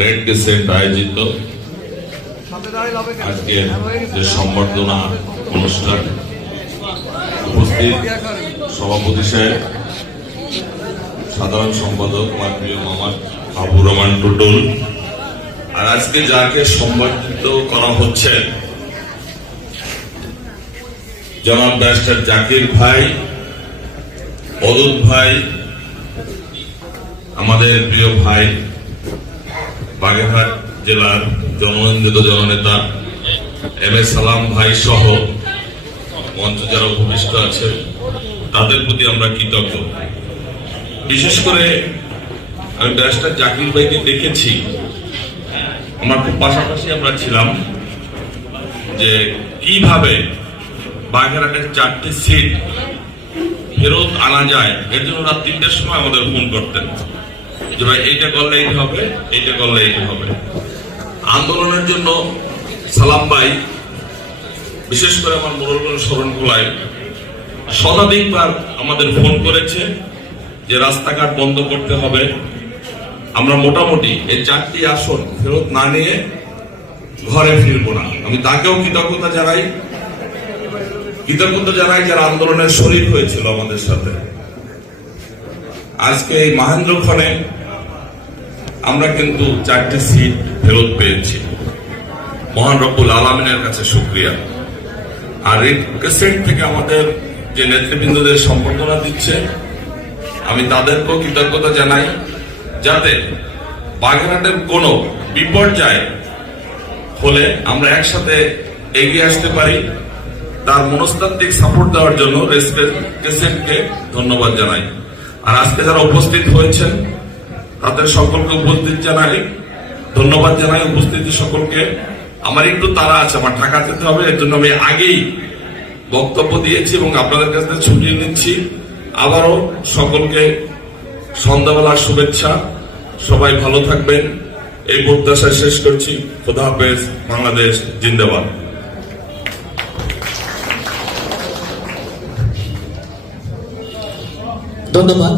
Red crescent আয়োজিত আজকে যে সম্বর্ধনা অনুষ্ঠান, উপস্থিত সভাপতি সাহেব, সাধারণ সম্পাদক আমার প্রিয় মামা আবুর রহমান টুটুল, আর আজকে যাকে সম্বর্ধিত করা হচ্ছে জনাব ব্যারিস্টার জাকির ভাই, অদূত ভাই, আমাদের প্রিয় ভাই, বাগেরহাট জেলার জননন্দিত জননেতা এম এ সালাম ভাই সহ মঞ্চ যারা উপবিষ্ট আছে তাদের প্রতি আমরা কৃতজ্ঞ। বিশেষ করে আমি ব্যারিস্টার জাকির ভাইকে দেখেছি, আমার খুব পাশাপাশি আমরা ছিলাম, যে কিভাবে বাগেরহাটের 4টি সিট ফেরত আনা যায় এর জন্য রাত 3টার সময় আমাদের ফোন করতেন যে ভাই এইটা করলে এইটা হবে, এইটা করলে এইটা হবে। আন্দোলনের জন্য সালাম ভাই, বিশেষ করে আমার মোড়লগঞ্জ শরণখোলায় শতাধিকবার আমাদের ফোন করেছে যে রাস্তাঘাট বন্ধ করতে হবে, আমরা মোটামুটি এই 4টি আসন ফেরত না নিয়ে ঘরে ফিরবো না। আমি তাকেও কৃতজ্ঞতা জানাই যারা আন্দোলনের শরীক হয়েছিল আমাদের সাথে। আজকে এই মহেন্দ্রক্ষণে আমরা কিন্তু 4টি সিট ফেরত পেয়েছি, মহান রব্বুল আলামিনের কাছে শুকরিয়া। আর রেড ক্রিসেন্ট থেকে আমাদের যে নেতৃবৃন্দদের সম্বর্ধনা দিচ্ছে, আমি তাদেরকেও কৃতজ্ঞতা জানাই, যাতে বাগেরহাটের কোনো বিপর্যয় হলে আমরা একসাথে এগিয়ে আসতে পারি। তার মনস্তাত্ত্বিক সাপোর্ট দেওয়ার জন্য রেড ক্রিসেন্টকে ধন্যবাদ জানাই। আর আজকে যারা উপস্থিত হয়েছেন তাদের সকলকে ধন্যবাদ জানাই উপস্থিত সকলকে। আমার একটু তাড়া আছে, আমার ঢাকা যেতে হবে, এর জন্য আমি আগেই বক্তব্য দিয়েছি এবং আপনাদের কাছে ছুটিয়ে নিচ্ছি। আবারও সকলকে সন্ধ্যাবেলার শুভেচ্ছা, সবাই ভালো থাকবেন এই প্রত্যাশায় শেষ করছি। খোদা হাফেজ, বাংলাদেশ জিন্দাবাদ। ধন্যবাদ।